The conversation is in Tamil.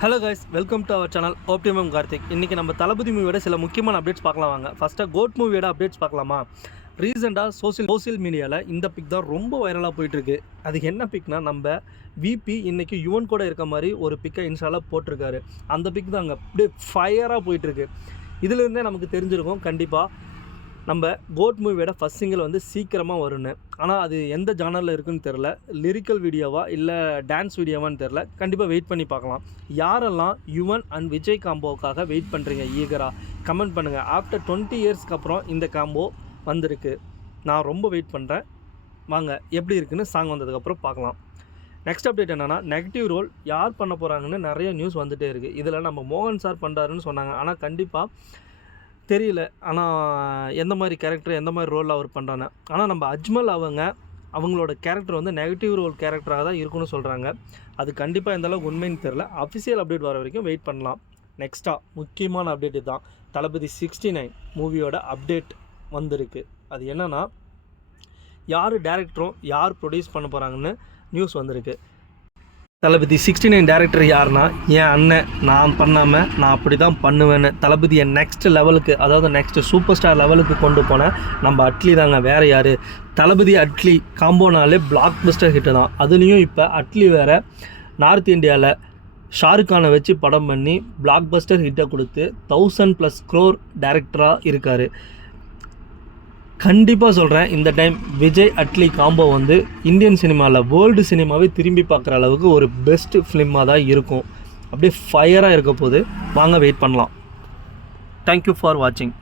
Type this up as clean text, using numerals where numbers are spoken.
Hello guys, welcome to our channel optimum Karthik. இன்றைக்கி நம்ம தளபதி மூவியோட சில முக்கியமான அப்டேட்ஸ் பார்க்கலாம் வாங்க. ஃபஸ்ட்டாக கோட் மூவியோட அப்டேட்ஸ் பார்க்கலாமா? ரீசெண்டாக சோசியல் மீடியாவில் இந்த பிக் தான் ரொம்ப வைரலாக போயிட்டுருக்கு. அதுக்கு என்ன பிக்னா, நம்ம விபி இன்றைக்கி யுவன் கூட இருக்க மாதிரி ஒரு பிக்கை இன்ஸ்டாவில் போட்டிருக்காரு. அந்த பிக் தான் அங்கே அப்படியே ஃபயராக போயிட்டுருக்கு. இதிலிருந்தே நமக்கு தெரிஞ்சிருக்கும் கண்டிப்பாக நம்ம கோட் மூவியோட ஃபஸ்ட் சிங்கிள் வந்து சீக்கிரமாக வரும்னு. ஆனால் அது எந்த ஜானரில் இருக்குதுன்னு தெரில. லிரிக்கல் வீடியோவா இல்லை டான்ஸ் வீடியோவான்னு தெரில. கண்டிப்பாக வெயிட் பண்ணி பார்க்கலாம். யாரெல்லாம் யுவன் அண்ட் விஜய் காம்போவுக்காக வெயிட் பண்ணுறீங்க ஈகராக கமெண்ட் பண்ணுங்கள். ஆஃப்டர் 20 இயர்ஸ்க்கு அப்புறம் இந்த காம்போ வந்திருக்கு. நான் ரொம்ப வெயிட் பண்ணுறேன். வாங்க எப்படி இருக்குன்னு சாங் வந்ததுக்கப்புறம் பார்க்கலாம். நெக்ஸ்ட் அப்டேட் என்னென்னா, நெகட்டிவ் ரோல் யார் பண்ண போகிறாங்கன்னு நிறைய நியூஸ் வந்துகிட்டே இருக்குது. இதில் நம்ம மோகன் சார் பண்ணுறாருன்னு சொன்னாங்க. ஆனால் கண்டிப்பாக தெரியல. ஆனால் எந்த மாதிரி கேரக்டர், எந்த மாதிரி ரோல் அவர் பண்ணுறாங்க. ஆனால் நம்ம அஜ்மல் அவங்களோட கேரக்டர் வந்து நெகட்டிவ் ரோல் கேரக்டராக தான் இருக்குன்னு சொல்கிறாங்க. அது கண்டிப்பாக எந்தளவுக்கு உண்மைன்னு தெரில. அஃபிஷியல் அப்டேட் வர வரைக்கும் வெயிட் பண்ணலாம். நெக்ஸ்ட்டாக முக்கியமான அப்டேட் தான், தளபதி 69 மூவியோட அப்டேட் வந்திருக்கு. அது என்னென்னா, யார் டேரக்டரும் யார் ப்ரொடியூஸ் பண்ண போகிறாங்கன்னு நியூஸ் வந்திருக்கு. தளபதி 69 டேரக்டர் யாருன்னா என் அண்ணன். நான் பண்ணாமல் நான் அப்படி தான் பண்ணுவேன்னு தளபதியை நெக்ஸ்ட் லெவலுக்கு, அதாவது நெக்ஸ்ட் சூப்பர் ஸ்டார் லெவலுக்கு கொண்டு போனேன் நம்ம அட்லி தாங்க. வேறு யார்? தளபதி அட்லி காம்போனாலே பிளாக் பஸ்டர் ஹிட்டு தான். அதுலேயும் இப்போ அட்லி வேறு நார்த் இந்தியாவில் ஷாருக் கானை வச்சு படம் பண்ணி பிளாக் பஸ்டர் ஹிட்டை கொடுத்து 1000+ crore டேரக்டராக இருக்கார். கண்டிப்பாக சொல்கிறேன், இந்த டைம் விஜய் அட்லி காம்போ வந்து இந்தியன் சினிமாவில், வேர்ல்டு சினிமாவே திரும்பி பார்க்குற அளவுக்கு ஒரு பெஸ்ட் ஃபிலிமாக தான் இருக்கும். அப்படியே ஃபயராக இருக்க போது. வாங்க வெயிட் பண்ணலாம். தேங்க்யூ ஃபார் வாட்சிங்.